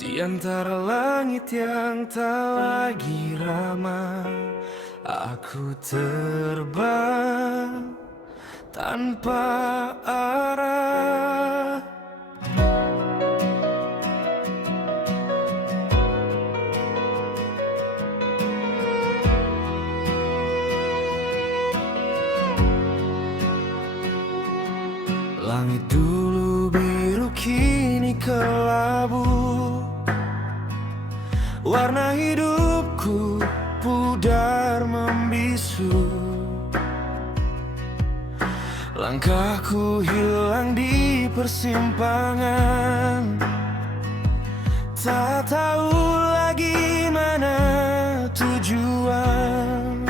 Di antara langit yang tak lagi ramah, aku terbang tanpa arah. Langit dulu biru kini kelabu, warna hidupku pudar membisu. Langkahku hilang di persimpangan, tak tahu lagi mana tujuan.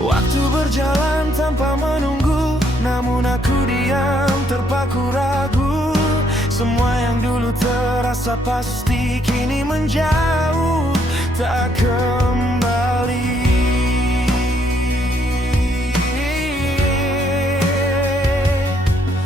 Waktu berjalan tanpa menunggu, namun aku diam terpaku ragu. Semua yang dulu terasa pasti kini menjauh, tak kembali.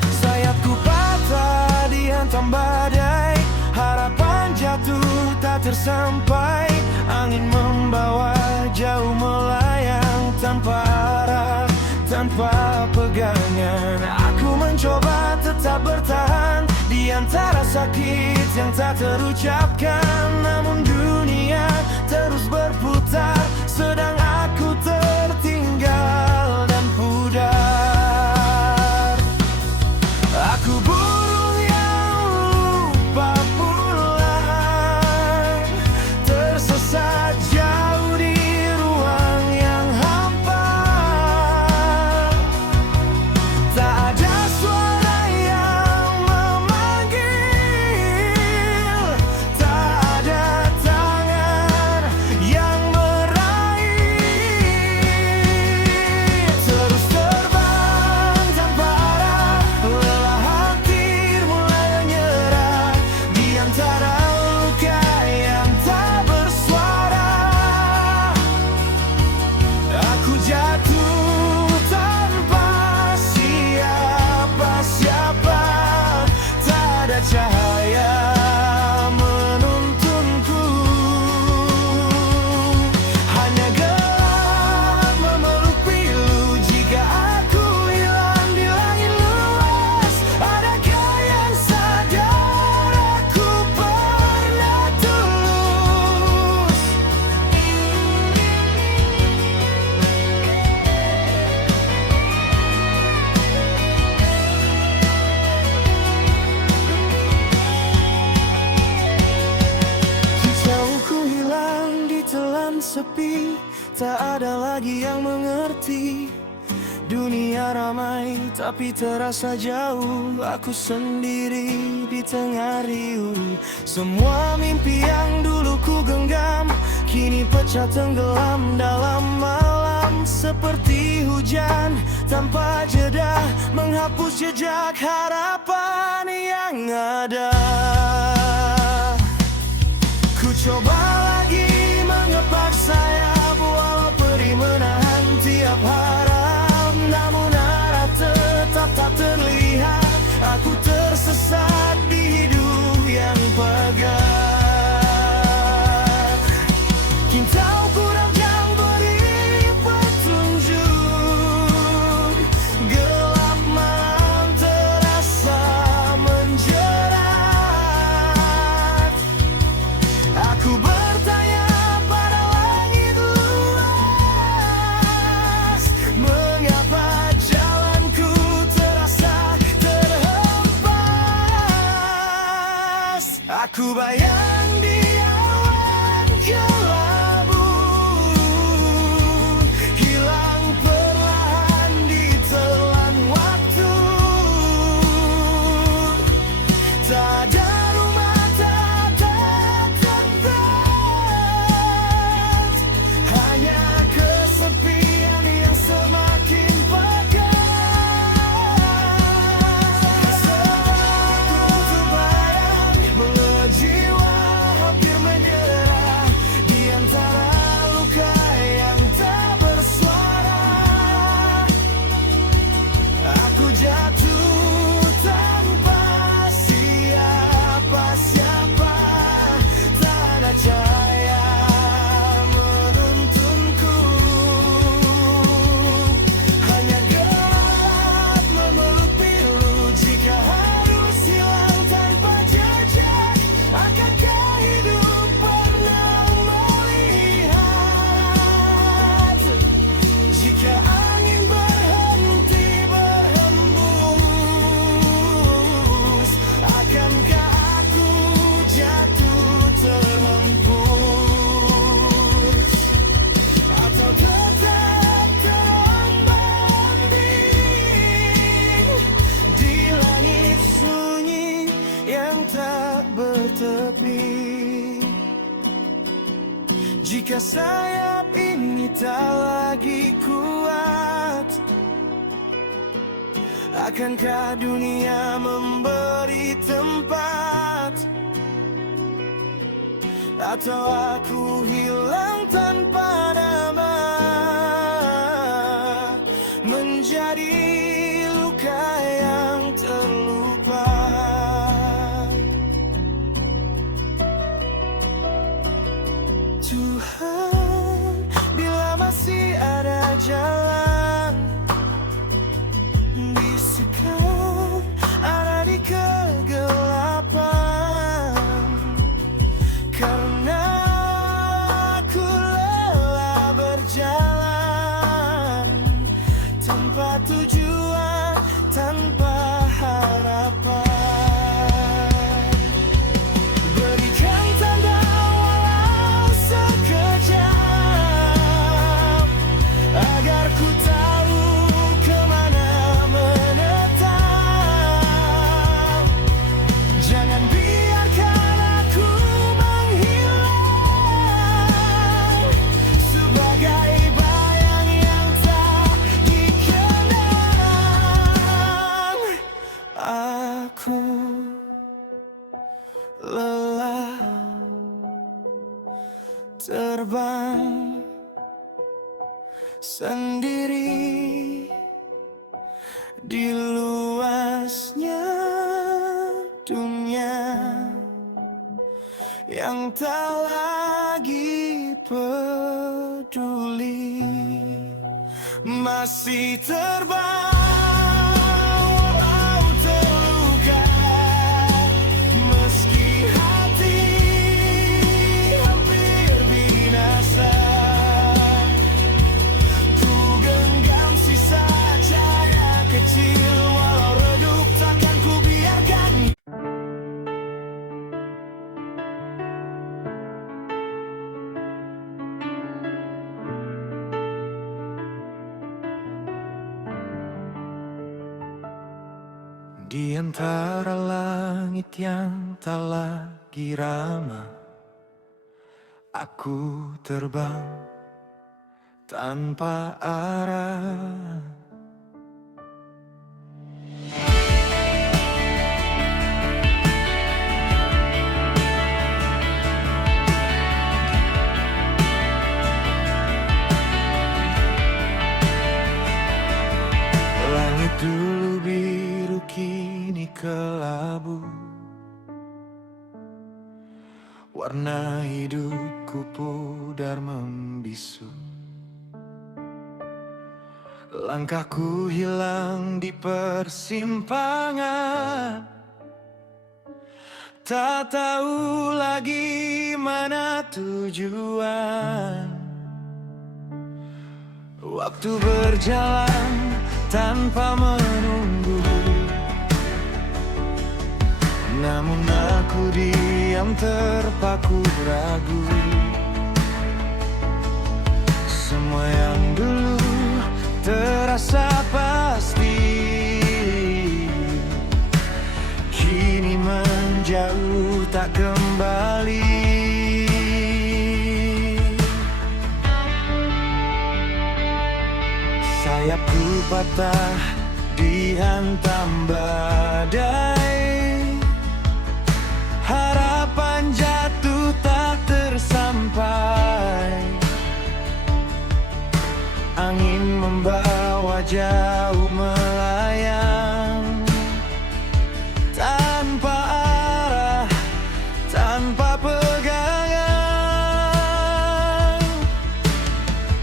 Sayapku patah dihantam badai, harapan jatuh tak tersampai. Angin membawa jauh melayang tanpa arah, tanpa pegangan. Aku mencoba tetap bertahan di antara sakit yang tak terucapkan, namun dunia terus berputar, sedang aku tertinggal dan pudar. Aku burung yang lupa pulang, tersesat jauh di ruang yang hampa. Tak ada suara yang memanggil, tak ada tangan yang meraih. Terus terbang tanpa arah, lelah hati mulai menyerah di antara luka yang tak bersuara. Aku jatuh tanpa siapa-siapa, tak ada cahaya menuntunku, hanya gelap memeluk pilu. Jika aku hilang di langit luas, adakah yang sadar aku pernah tulus? Jauhku hilang ditelan sepi, tak ada lagi yang mengerti. Dunia ramai tapi terasa jauh, aku sendiri di tengah riuh. Semua mimpi yang dulu ku genggam kini pecah tenggelam dalam malam. Seperti hujan tanpa jeda, menghapus jejak harapan yang ada. Ku coba lagi mengepak sayap, walau perih menahan tiap harap, namun arah tetap tak terlihat. Aku tersesat di hidup yang pegat. Kintau kurang yang beri petunjuk, gelap malam terasa menjerat. Aku bertanya pada langit luas, mengapa jalanku terasa terhempas. Aku bayang di awan kelabu, hilang perlahan ditelan waktu. Tak ada rumah tatap tempat, hanya kesepian yang semakin pekat. Setelah terbayang mengelola jiwa, tak bertepi. Jika sayap ini tak lagi kuat, akankah dunia memberi tempat? Atau aku hilang tanpa nama, menjadi luka yang terlupa. Tuhan, bila masih ada jalan, bisiklah ada di kegelapan. Karena aku lelah berjalan tanpa tujuan, tanpa harapan. Berikan tanda walau sekejap, agar ku tahu kemana menetap. Jangan biarkan aku menghilang sebagai bayang yang tak dikenang. Aku lelah terbang sendiri di luasnya dunia yang tak lagi peduli. Masih terbang walau terluka, meski hati hampir binasa. Ku genggam sisa cahaya kecil, walau redup takkan ku biarkan. Di antara langit yang tak lagi ramah, aku terbang tanpa arah. Langit dulu biru kini kelabu, warna hidupku pudar membisu. Langkahku hilang di persimpangan, tak tahu lagi mana tujuan. Waktu berjalan tanpa menunggu, namun aku diam terpaku ragu. Semua yang dulu terasa pasti kini menjauh tak kembali. Sayapku patah dihantam badai, harapan jatuh tak tersampai. Angin membawa jauh melayang, tanpa arah, tanpa pegangan.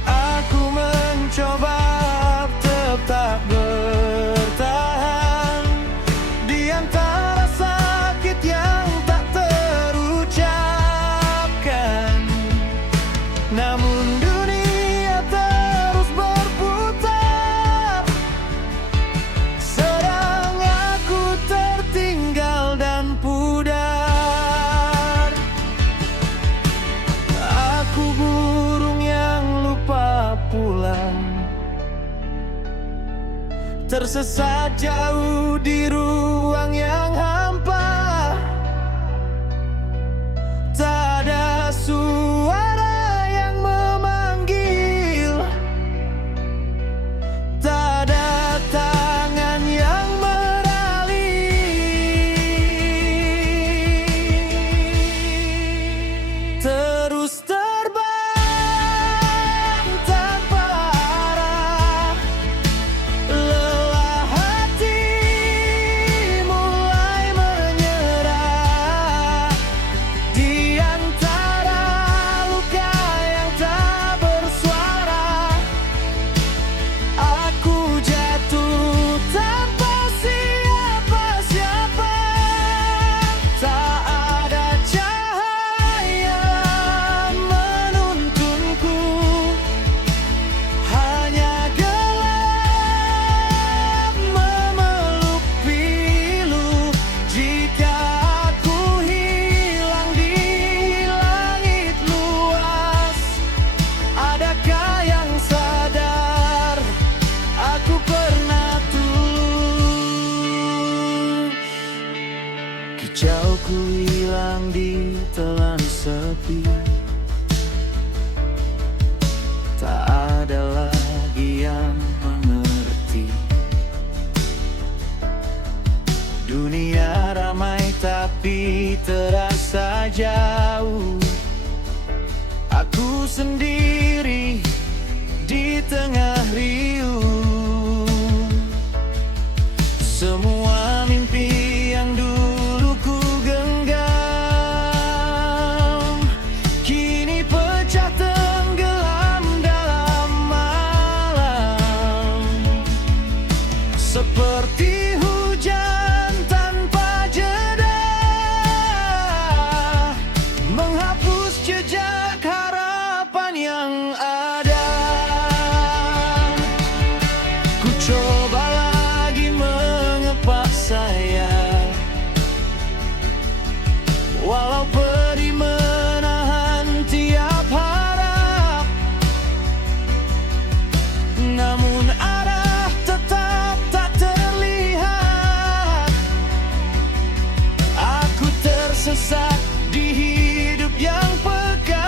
Aku mencoba tetap bertahan di antara sakit yang tak terucapkan. Namun dunia terus berputar, sedang aku tertinggal dan pudar. Aku burung yang lupa pulang, tersesat jauh di ruang yang hampa. Kicauku hilang di telan sepi, tak ada lagi yang mengerti. Dunia ramai tapi terasa jauh. Aku sendiri di tengah riuh. Semua mimpi yang dulu ku genggam kini pecah tenggelam dalam malam. Seperti hujan tanpa jeda, menghapus jejak harapan yang ada. Ku coba lagi mengepak sayap, walau pedih menahan tiap harap. Namun arah tetap tak terlihat. Aku tersesat di hidup yang pekat.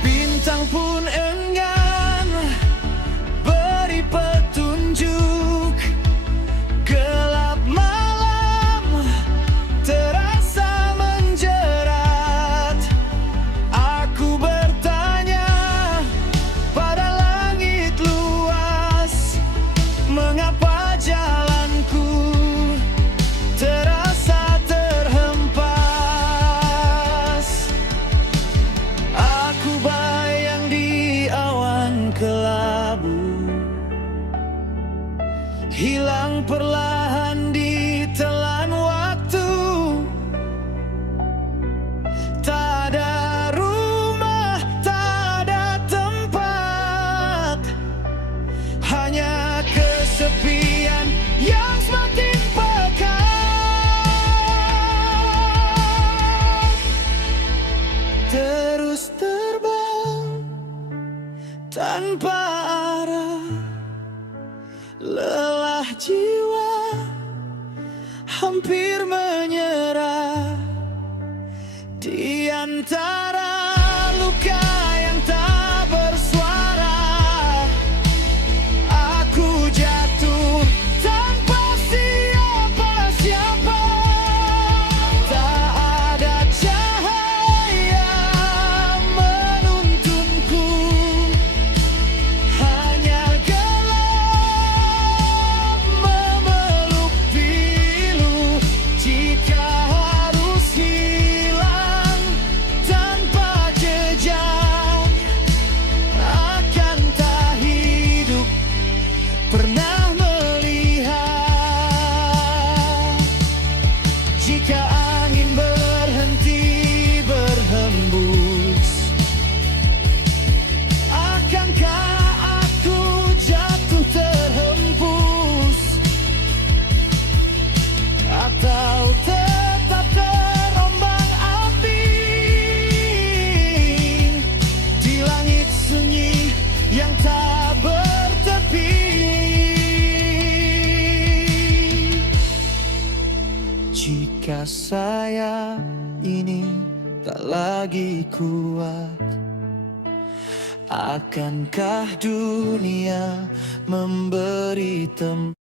Bintang pun enggan beri petunjuk. Gelap malam terasa menjerat. Aku bertanya pada langit luas, mengapa jalanku terasa terhempas. Aku bayang di awan kelabu, hilang perlahan di telan waktu. Tak ada rumah, tak ada tempat, hanya kesepian yang semakin pekat. Terus terbang tanpa arah, lelah jiwa hampir menyerah. Di antara luka yang tak bersuara, aku jatuh tanpa siapa-siapa. Tak ada cahaya menuntunku, hanya gelap memeluk pilu. Jika harus hilang tanpa jejak, akan tak hidup pernah melihat. Jika angin berhenti berhembus, akankah aku jatuh terhempus, atau tetap terombang-ambing di langit sunyi yang tak bertepi? Jika saya ini tak lagi kuat, akankah dunia memberi tempat?